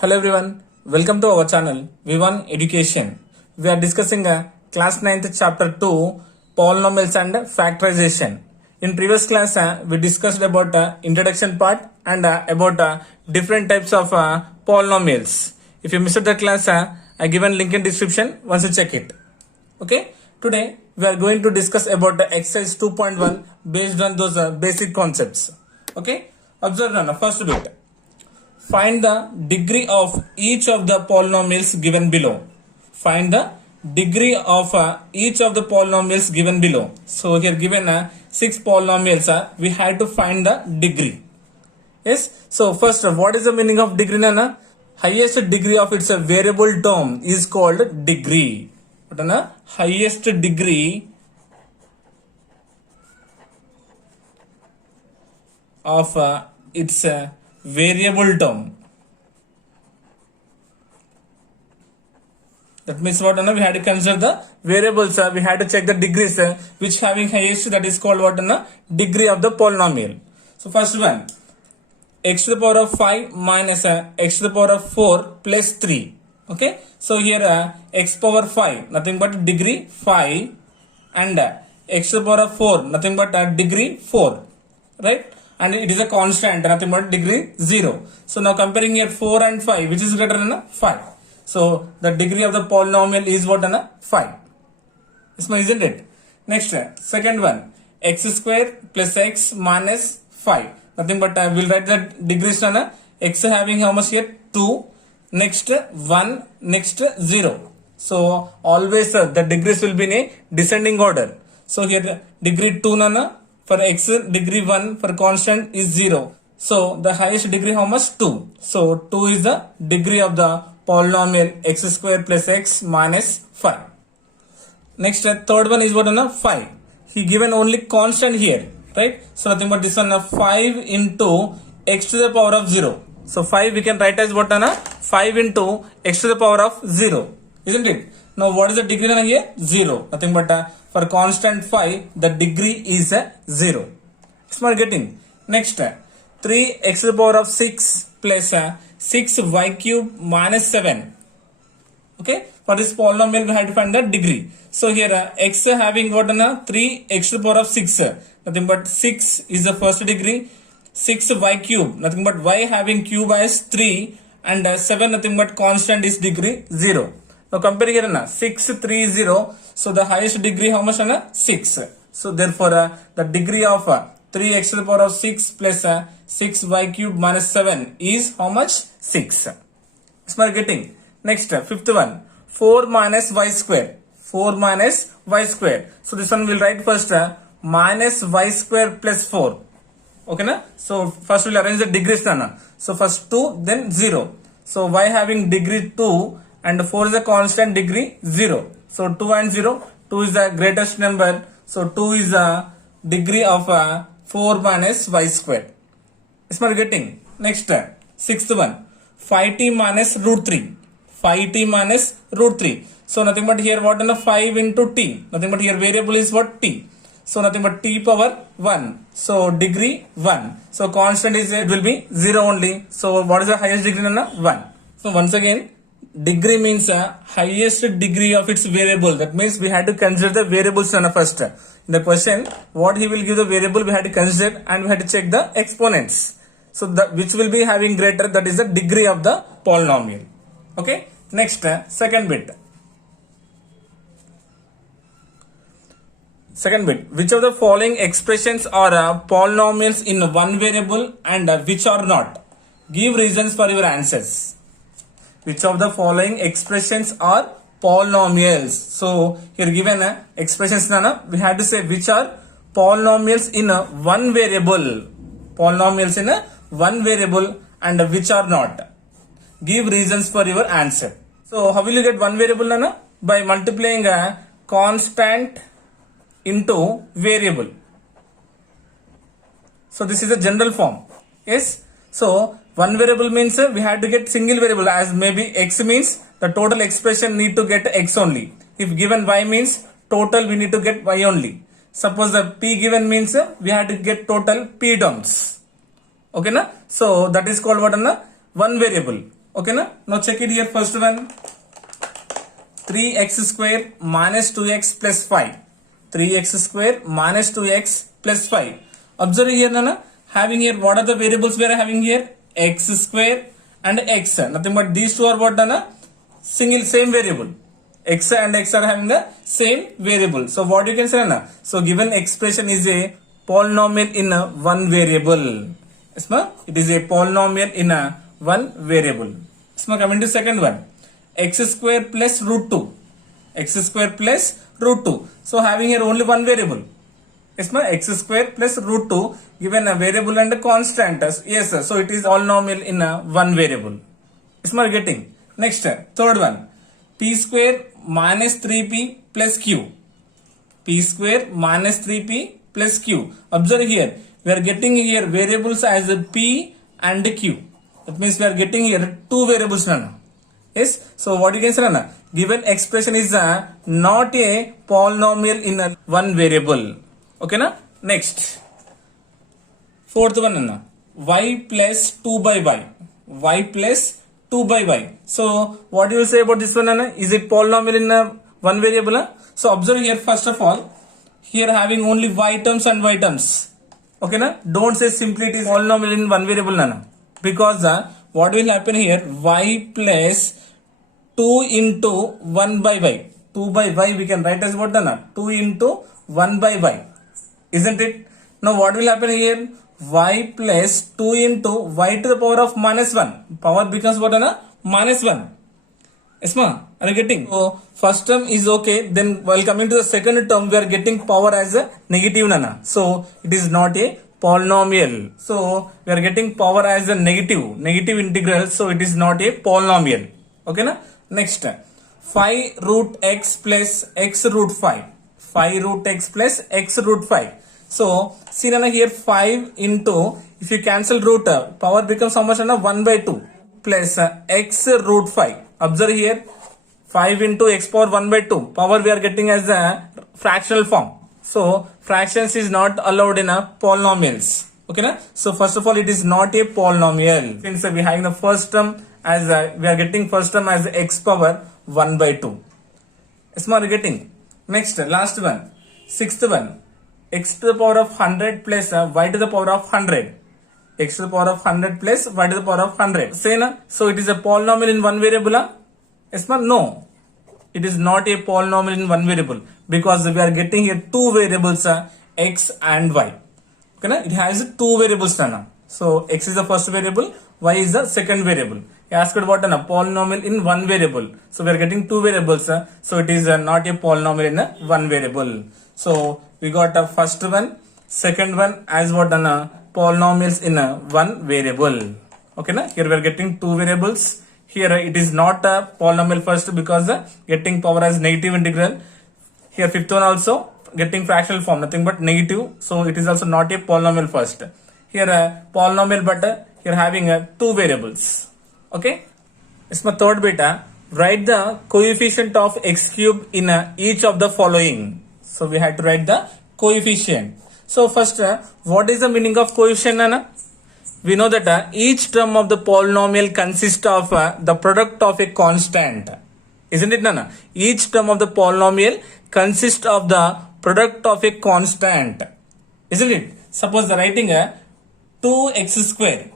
Hello everyone, welcome to our channel V1 Education. We are discussing class 9th chapter 2 polynomials and factorization. In previous class we discussed about introduction part and about different types of polynomials. If you missed the class I given link in description once you check it. Okay, today we are going to discuss about the exercise 2.1 based on those basic concepts. Okay, observe now first bit. Find the degree of each of the polynomials given below. Find the degree of each of the polynomials given below. So here given 6 polynomials, we have to find the degree. Yes. So first, what is the meaning of degree, Nana? Highest degree of its variable term is called degree. What is highest degree of its variable term. That means what we had to consider the variables, we had to check the degrees which having highest, that is called what degree of the polynomial. So first one, x to the power of 5 minus x to the power of 4 plus 3. Okay, so here x power 5 nothing but degree 5 and x to the power of 4 nothing but degree 4, right? And it is a constant, nothing but degree 0. So now comparing here 4 and 5, which is greater than 5. So the degree of the polynomial is what, 5. Isn't it? Next, second one, x square plus x minus 5. Nothing but we'll write the degrees, x having how much here? 2. Next 1, next 0. So always the degrees will be in a descending order. So here degree 2 for x, degree 1 for constant is 0. So the highest degree how much? 2. So 2 is the degree of the polynomial x square plus x minus 5. Next, third one is what, 5. He given only constant here, right? So nothing but this one 5 into x to the power of 0. So 5 we can write as what, 5 into x to the power of 0, isn't it? Now what is the degree here? 0. Nothing but for constant 5 the degree is 0. Smart getting. Next, 3x to the power of 6 plus 6y cube minus 7. Okay, for this polynomial we have to find the degree. So here x having got 3x to the power of 6, nothing but 6 is the first degree. 6y cube, nothing but y having cube as 3 and 7 nothing but constant is degree 0. Now compare here 6, 3, 0. So the highest degree how much? 6. So therefore the degree of 3x to the power of 6 plus 6y cube minus 7 is how much? 6. Smart getting. Next, fifth one, 4 minus y square. 4 minus y square. So this one will write first minus y square plus 4. Okay, na? So first we'll arrange the degrees. So first 2, then 0. So y having degree 2 and 4 is a constant, degree 0. So 2 and 0, 2 is the greatest number. So 2 is the degree of 4 minus y square. Smart getting. Next, sixth one, 5t minus root 3. 5t minus root 3. So nothing but here what, 5 into t. Nothing but here variable is what? T. So nothing but t power 1. So degree 1. So constant is, it will be 0 only. So what is the highest degree? 1. So once again, degree means highest degree of its variable. That means we had to consider the variables first. In the question, what he will give the variable, we had to consider and we had to check the exponents. So the which will be having greater, that is the degree of the polynomial. Okay. Next, second bit. Second bit. Which of the following expressions are polynomials in one variable and which are not? Give reasons for your answers. Which of the following expressions are polynomials? So here given expressions, we had to say which are polynomials in one variable. Polynomials in one variable and which are not. Give reasons for your answer. So how will you get one variable, by multiplying a constant into variable. So this is a general form. Yes. So one variable means we have to get single variable, as maybe x means the total expression need to get x only. If given y means total we need to get y only. Suppose the p given means we have to get total p terms. Okay, na? So that is called what? One variable. Okay, na? Now check it here. First one, 3x square minus 2x plus 5. 3x square minus 2x plus 5. Observe here, Nana. Having here, what are the variables we are having here? X square and x. Nothing but these two are what, Nana? Same variable. X and x are having the same variable. So what you can say, Nana? So given expression is a polynomial in a one variable. It is a polynomial in a one variable. Coming to second one, x square plus root 2. X square plus root 2. So having here only one variable. X square plus root 2 given a variable and a constant. Yes, sir. So it is polynomial in a one variable. Getting. Next, third one, p square minus 3p plus q. P square minus 3p plus q. Observe here, we are getting here variables as a p and q. That means we are getting here two variables. Yes. So what you can say, Nana? Given expression is not a polynomial in a one variable. Okay, na? Next. Fourth one, Nana. Y plus 2 by y. Y plus 2 by y. So what you will say about this one, Nana? Is it polynomial in a one variable? So observe here, first of all, here having only y terms and y terms. Okay, na? Don't say simply it is polynomial in one variable, Nana. Because what will happen here, y plus 2 into 1 by y. 2 by y we can write as what, Nana? 2 into 1 by y. Isn't it? Now what will happen here? Y plus 2 into y to the power of minus 1. Power becomes what, Nana? Minus 1. Yes, ma? Are you getting? So first term is okay. Then while coming to the second term, we are getting power as a negative, Nana. So it is not a polynomial. So we are getting power as a negative integral. So it is not a polynomial. Okay, na? Next, 5 root x plus x root 5. 5 root x plus x root 5. So see, Nana, here 5 into, if you cancel root, power becomes how much, Nana? 1 by 2 plus x root 5. Observe here, 5 into x power 1 by 2. Power we are getting as a fractional form. So fractions is not allowed in a polynomials. Okay, na? So first of all, it is not a polynomial. Since we are having the first term as we are getting first term as x power 1 by 2. Yes, we are getting. Next, last one, sixth one, x to the power of 100 plus y to the power of 100. X to the power of 100 plus y to the power of 100. Say na? So it is a polynomial in one variable? Yes, ma'am? No. It is not a polynomial in one variable because we are getting here two variables, x and y. Okay, na? It has two variables, Nana. So x is the first variable, y is the second variable. I asked what, a polynomial in one variable. So we are getting two variables. So it is not a polynomial in one variable. So we got a first one, second one as what, polynomials in one variable. Okay, na? Here we are getting two variables. Here it is not a polynomial first because getting power as negative integral. Here fifth one also getting fractional form, nothing but negative. So it is also not a polynomial first. Here polynomial, but here having two variables. Okay. It's my third beta. Write the coefficient of x cube in each of the following. So we had to write the coefficient. So first, what is the meaning of coefficient, Nana? We know that each term of the polynomial consists of the product of a constant. Isn't it, Nana? Each term of the polynomial consists of the product of a constant. Isn't it? Suppose the writing 2x square.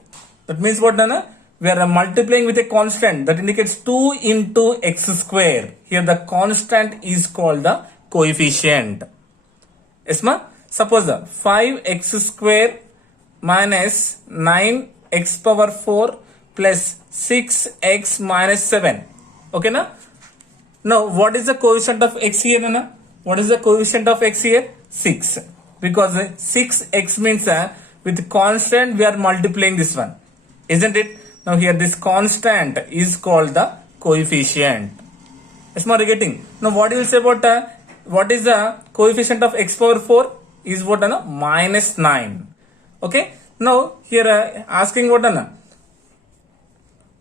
That means what, Nana? We are multiplying with a constant that indicates 2 into x square. Here the constant is called the coefficient. Yes, ma? Suppose the 5x square minus 9x power 4 plus 6x minus 7. Okay, na? Now, what is the coefficient of x here, Nana? What is the coefficient of x here? 6. Because 6x means with constant we are multiplying this one. Isn't it? Now here this constant is called the coefficient. Yes, ma, getting. Now what you will say about what is the coefficient of x power 4? Is what, minus 9. Okay. Now here asking what,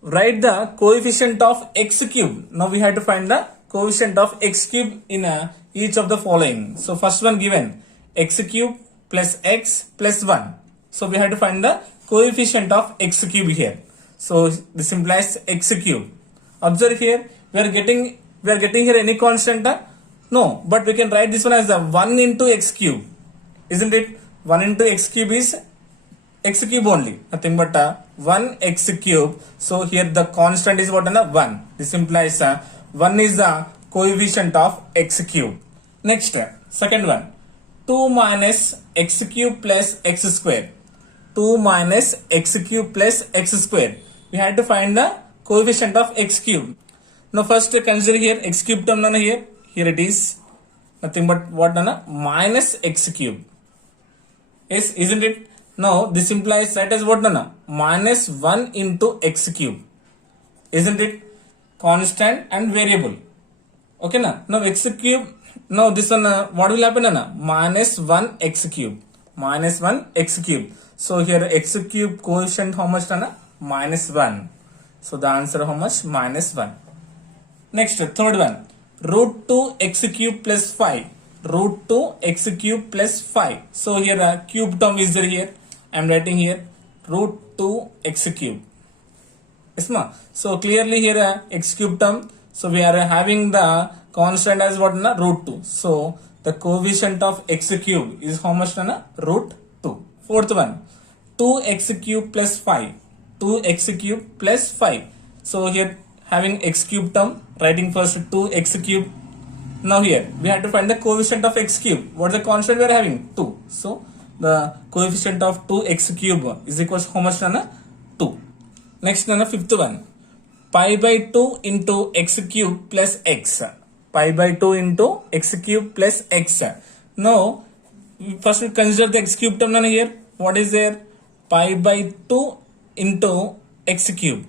write the coefficient of x cube. Now we have to find the coefficient of x cube in each of the following. So first one given x cube plus x plus 1. So we have to find the coefficient of x cube here. So this implies x cube. Observe here, we are getting here any constant? No, but we can write this one as the 1 into x cube, isn't it? 1 into x cube is x cube only, nothing but 1 x cube. So here the constant is what? 1. This implies 1 is the coefficient of x cube. Next, second one, 2 minus x cube plus x square. 2 minus x cube plus x square. We had to find the coefficient of x cube. Now first consider here x cube term here. Here it is nothing but what? Minus x cube. Yes, isn't it? Now this implies that as what? Minus 1 into x cube. Isn't it? Constant and variable. Okay na? Now x cube. Now this one what will happen? Minus 1 x cube. Minus 1 x cube. So here x cube coefficient how much? Minus 1. So the answer how much? Minus 1. Next, third one. Root 2 x cube plus 5. Root 2 x cube plus 5. So here cube term is there here. I am writing here root 2 x cube. Yes, ma? So clearly here x cube term. So we are having the constant as what? Root 2. So the coefficient of x cube is how much? Root 2. Fourth one. 2x cube plus 5. 2x cube plus 5. So here having x cube term, writing first 2x cube. Now here we have to find the coefficient of x cube. What is the constant we are having? 2. So the coefficient of 2x cube is equals to how much? 2. Next fifth one. Pi by 2 into x cube plus x. Pi by 2 into x cube plus x. Now first we consider the x cube term here. What is there? Pi by 2 into x cube,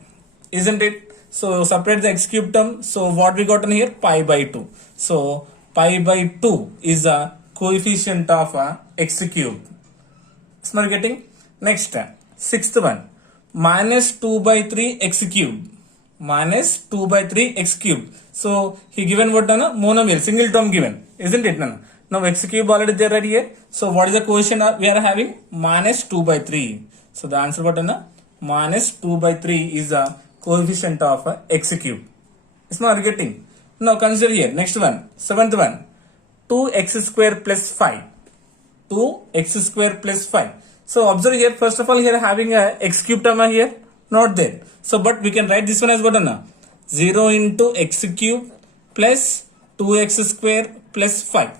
isn't it? So separate the x cube term. So what we got in here? Pi by 2. So pi by 2 is a coefficient of x cube. Is not getting? Next, sixth one. Minus 2 by 3 x cube. Minus 2 by 3 x cube. So he given what? Monomial, single term given, isn't it? Now x cube already there right here. So what is the coefficient we are having? Minus 2 by 3. So the answer what? Minus 2 by 3 is a coefficient of x cube. It's not getting. Now consider here. Next one. Seventh one. 2x square plus 5. 2x square plus 5. So observe here. First of all here having a x cube term here. Not there. So but we can write this one as what? 0 into x cube plus 2x square plus 5.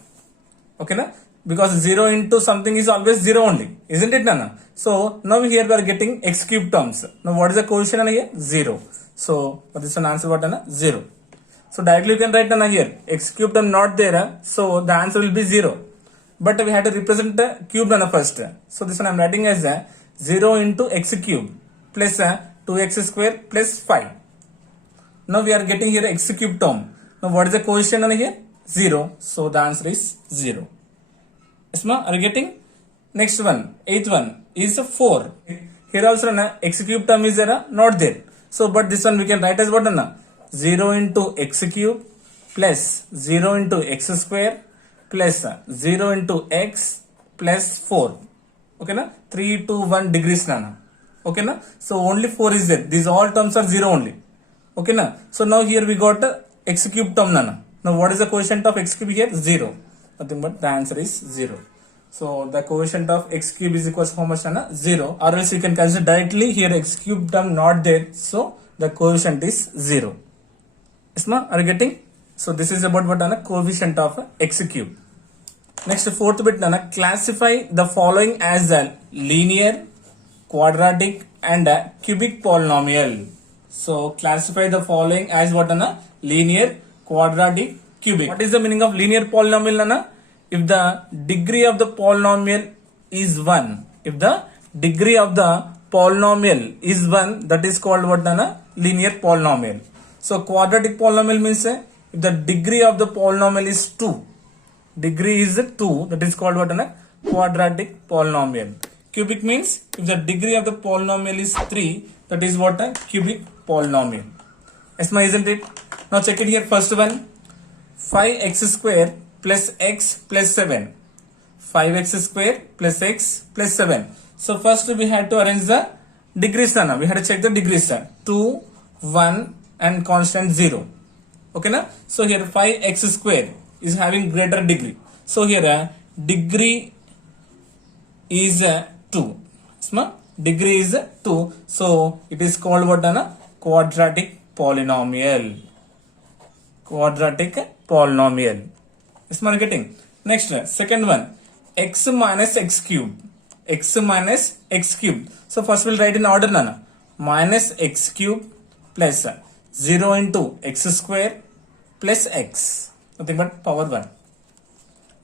Okay na? Because 0 into something is always 0 only, isn't it? So now here we are getting x cube terms. Now what is the coefficient here? 0. So what is an answer? What? 0. So directly you can write here x cube term not there. So the answer will be 0. But we have to represent the cube first. So this one I am writing as 0 into x cube plus 2x square plus 5. Now we are getting here x cube term. Now what is the coefficient here? 0. So the answer is 0. Yes, ma? Are you getting? Next one, eighth one is 4. Here also x cube term is there, not there. So but this one we can write as what? 0 into x cube plus 0 into x square plus 0 into x plus 4. Okay na? 3 to 1 degrees na. Okay na? So only 4 is there. These all terms are 0 only. Okay na? So now here we got x cube term na. Now what is the coefficient of x cube here? 0. Nothing but the answer is 0. So the coefficient of x cube is equals to how much? 0. Or else you can consider directly here x cube term not there. So the coefficient is 0. Yes, ma? Are you getting? So this is about what? Coefficient of x cube. Next fourth bit, classify the following as a linear, quadratic and a cubic polynomial. So classify the following as what? Linear, quadratic, cubic. What is the meaning of linear polynomial? If the degree of the polynomial is 1, if the degree of the polynomial is 1, that is called what? Linear polynomial. So quadratic polynomial means if the degree of the polynomial is 2, degree is 2, that is called what? Quadratic polynomial. Cubic means if the degree of the polynomial is 3, that is what? Cubic polynomial. Yes, isn't it? Now check it here. First one, 5x square plus x plus 7. 5x square plus x plus 7. So first we had to arrange the degrees na, we had to check the degrees 2, 1 and constant 0. Okay na? So here 5x square is having greater degree. So here degree is 2. Degree is 2. So it is called what na? Quadratic polynomial. Quadratic polynomial. Is man getting? Next, second one, x minus x cube. X minus x cube. So first we'll write in order na. Minus x cube plus 0 into x square plus x. Nothing but power 1.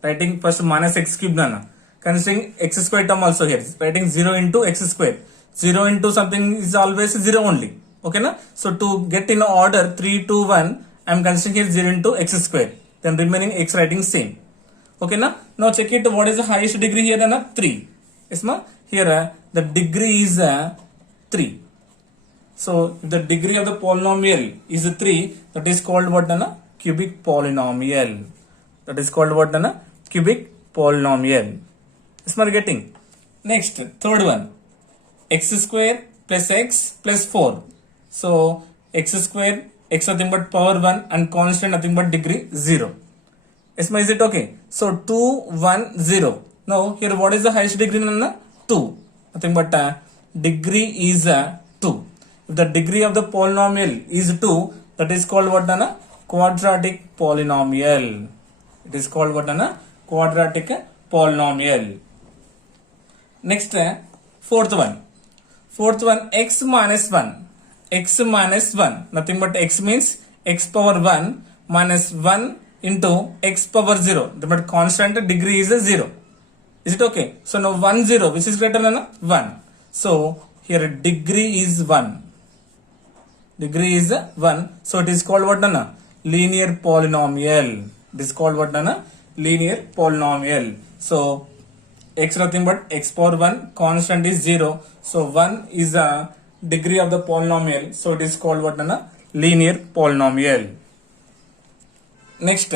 Writing first minus x cube na. Considering x square term also here. Writing 0 into x square. 0 into something is always 0 only. Okay na? So to get in order 3, 2, 1, I am considering here 0 into x square. Then remaining x writing same. Okay na? Now check it. What is the highest degree here na? 3. Yes ma? Here the degree is 3. So if the degree of the polynomial is 3, that is called what na? Cubic polynomial. That is called what na? Cubic polynomial. Is my getting? Next, third one, x square plus x plus 4. So x square, x nothing but power 1 and constant nothing but degree 0. Is it okay? So 2, 1, 0. Now here what is the highest degree? 2. Nothing but degree is 2. If the degree of the polynomial is 2, that is called what? Quadratic polynomial. It is called what? Quadratic polynomial. Next, fourth one. Fourth one, x minus 1. X minus 1. Nothing but x means x power 1 minus 1 into x power 0. But constant degree is 0. Is it okay? So now 1, 0, which is greater than 1. So here degree is 1. Degree is 1. So it is called what? Linear polynomial. It is called what? Linear polynomial. So x nothing but x power 1, constant is 0. So 1 is a degree of the polynomial. So it is called what? Linear polynomial. Next,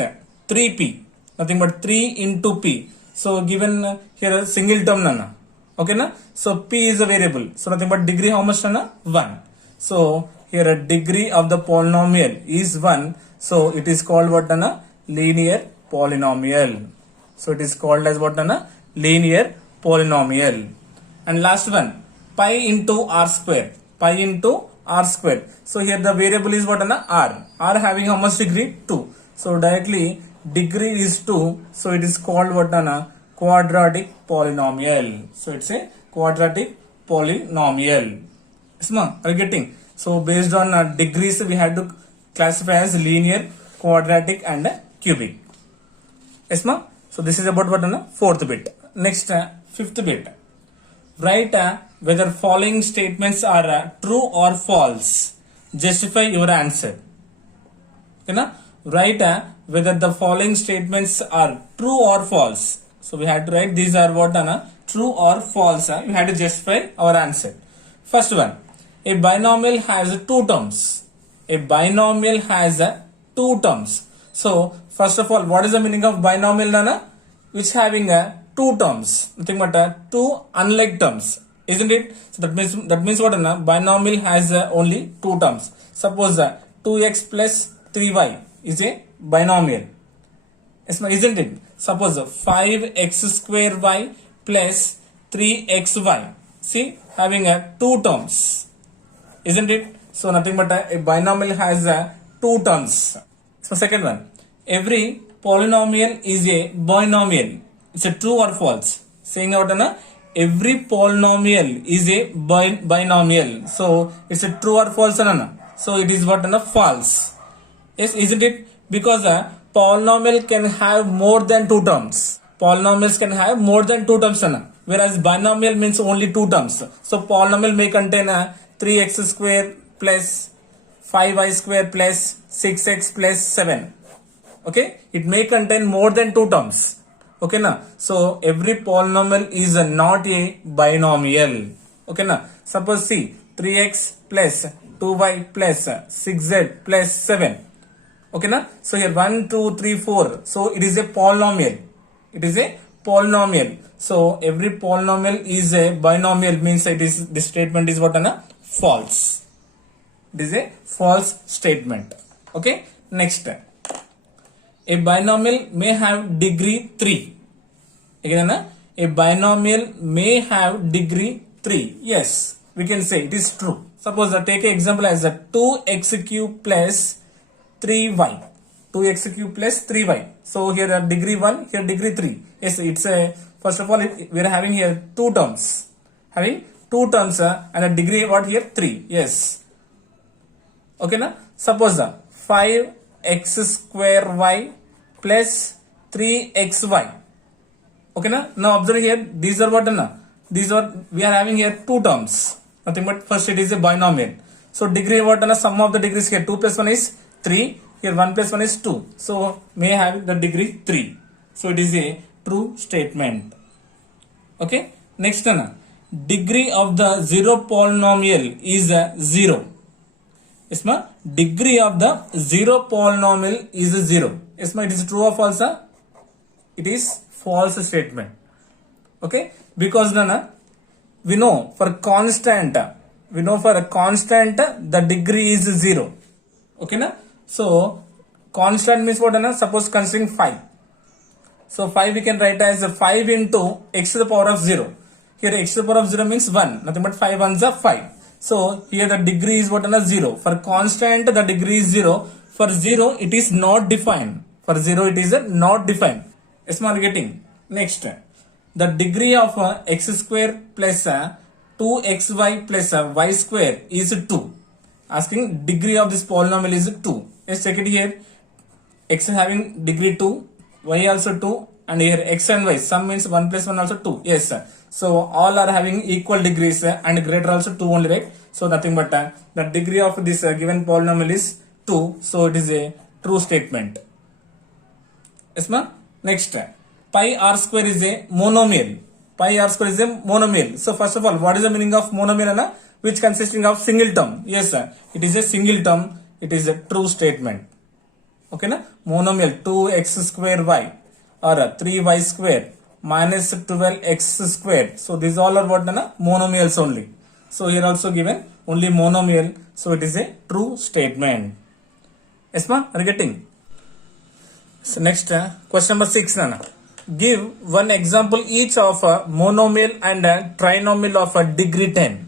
3p. Nothing but 3 into p. So given here a single term nana. Okay na? So p is a variable. So nothing but degree how much nana? 1. So here a degree of the polynomial is 1. So it is called what nana? Linear polynomial. So it is called as what nana? Linear polynomial. And last one, pi into r square. Pi into r square. So here the variable is what nana? R. R having how much degree? 2. So directly degree is 2. So it is called what nana? Quadratic polynomial. So it's a quadratic polynomial. Are you getting? So based on degrees we had to classify as linear, quadratic and cubic. Yes ma? So this is about what fourth bit. Next, fifth bit. Write whether following statements are true or false. Justify your answer. Okay na? Write whether the following statements are true or false. So we had to write these are what true or false. We had to justify our answer. First one, a binomial has 2 terms. A binomial has 2 terms. So first of all, what is the meaning of binomial nana? Which having 2 terms. Nothing but 2 unlike terms. Isn't it? So that means what nana? Binomial has only 2 terms. Suppose 2x plus 3y is a binomial. Isn't it? Suppose 5x square y plus 3xy. See, having 2 terms. Isn't it? So nothing but a binomial has 2 terms. So second one, every polynomial is a binomial. It's a true or false. Saying out every polynomial is a binomial. So it's a true or false. So it is what false. Yes, isn't it? Because polynomial can have more than 2 terms. Polynomials can have more than 2 terms. Whereas binomial means only 2 terms. So polynomial may contain 3x square plus 5y square plus 6x plus 7. Okay, it may contain more than 2 terms. Okay na? So every polynomial is not a binomial. Okay na? Suppose see 3x plus 2y plus 6z plus 7. Okay na? So here 1, 2, 3, 4. So it is a polynomial. It is a polynomial. So every polynomial is a binomial, means it is, this statement is what? False. It is a false statement. Okay, next, a binomial may have degree 3. Again, a binomial may have degree 3. Yes, we can say it is true. Suppose take an example as a 2x cube plus 3y. 2x cube plus 3y. So here degree 1, here degree 3. Yes, it's a, first of all we are having here two terms. Having two terms and a degree what here? 3. Yes. Okay na? Suppose 5x square y plus 3xy. Okay na? Now observe here, these are what na? These are, we are having here two terms. Nothing but first it is a binomial. So degree what na? Sum of the degrees here, 2 plus 1 is 3. Here 1 plus 1 is 2. So may have the degree 3. So it is a true statement. Okay. Next na, degree of the zero polynomial is 0. Isma, degree of the zero polynomial is 0. Isma, it is true or false? It is false statement. Okay, because na, we know for constant, the degree is 0. Okay na? So constant means what na? Suppose considering 5. So 5 we can write as 5 into x to the power of 0. Here x to the power of 0 means 1. Nothing but 5 ones are 5. So here the degree is what na? 0. For constant the degree is 0. For 0 it is not defined. For 0 it is not defined. Yes, we are getting. Next, the degree of x square plus 2xy plus y square is 2. Asking degree of this polynomial is 2. Let's check it here. X having degree 2, y also 2, and here x and y, sum means 1 plus 1 also 2. Yes, sir. So all are having equal degrees and greater also 2 only, right? So nothing but the degree of this given polynomial is 2. So it is a true statement. Yes, ma'am. Next, pi r square is a monomial. Pi r square is a monomial. So first of all, what is the meaning of monomial? Which consisting of single term. Yes, sir. It is a single term. It is a true statement. Okay, na? Monomial 2x square y or 3y square minus 12x square. So these all are what? Monomials only. So here also given only monomial. So it is a true statement. Yes, ma? Are you getting? So next, question number 6. Nana. Give one example each of a monomial and a trinomial of a degree 10.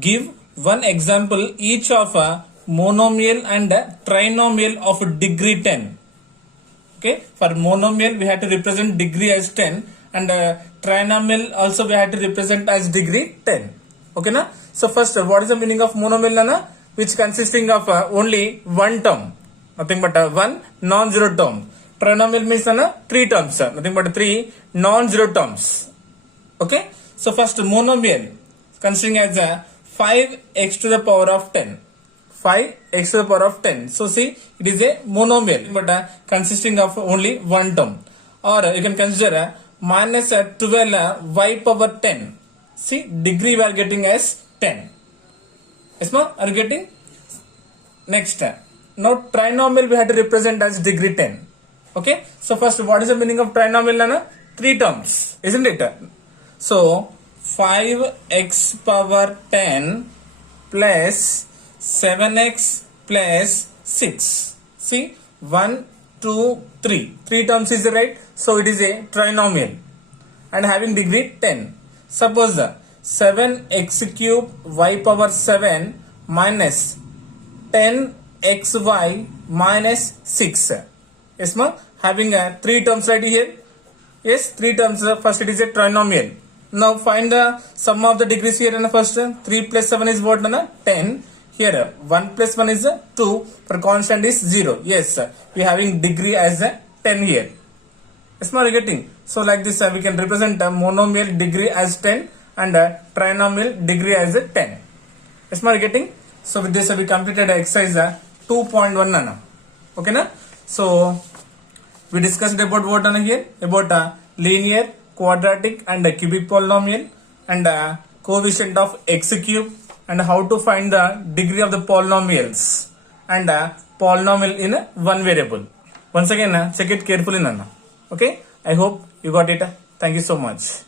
Give one example each of a monomial and a trinomial of a degree 10. Okay, for monomial we have to represent degree as 10 and trinomial also we have to represent as degree 10. Okay na? So first, what is the meaning of monomial na? Which consisting of only one term, nothing but one non-zero term. Trinomial means 3 terms, nothing but 3 non-zero terms. Okay, so first monomial consisting as 5x to the power of 10. 5x to the power of 10. So see, it is a monomial but consisting of only one term. Or you can consider minus 12 y power 10. See, degree we are getting as 10. Yes, ma'am? Are you getting? Next, now trinomial we have to represent as degree 10. Okay, so first, what is the meaning of trinomial? 3 terms, isn't it? So 5x power 10 plus 7x plus 6. See, 1, 2, 3. 3 terms is right. So it is a trinomial and having degree 10. Suppose 7x cube y power 7 minus 10xy minus 6. Yes, ma'am. Having 3 terms right here. Yes, 3 terms. First it is a trinomial. Now find the sum of the degrees here. And first 3 plus 7 is what? 10. Here 1 plus 1 is 2. For constant is 0. Yes, we having degree as 10 here. Yes, ma'am, getting. So like this we can represent a monomial degree as 10 and a trinomial degree as 10. Yes, ma'am, getting. So with this we completed exercise 2.1. Okay na? So we discussed about what here? About linear, quadratic and cubic polynomial and coefficient of x cube and how to find the degree of the polynomials and polynomial in one variable. Once again, check it carefully, Nana. Okay, I hope you got it. Thank you so much.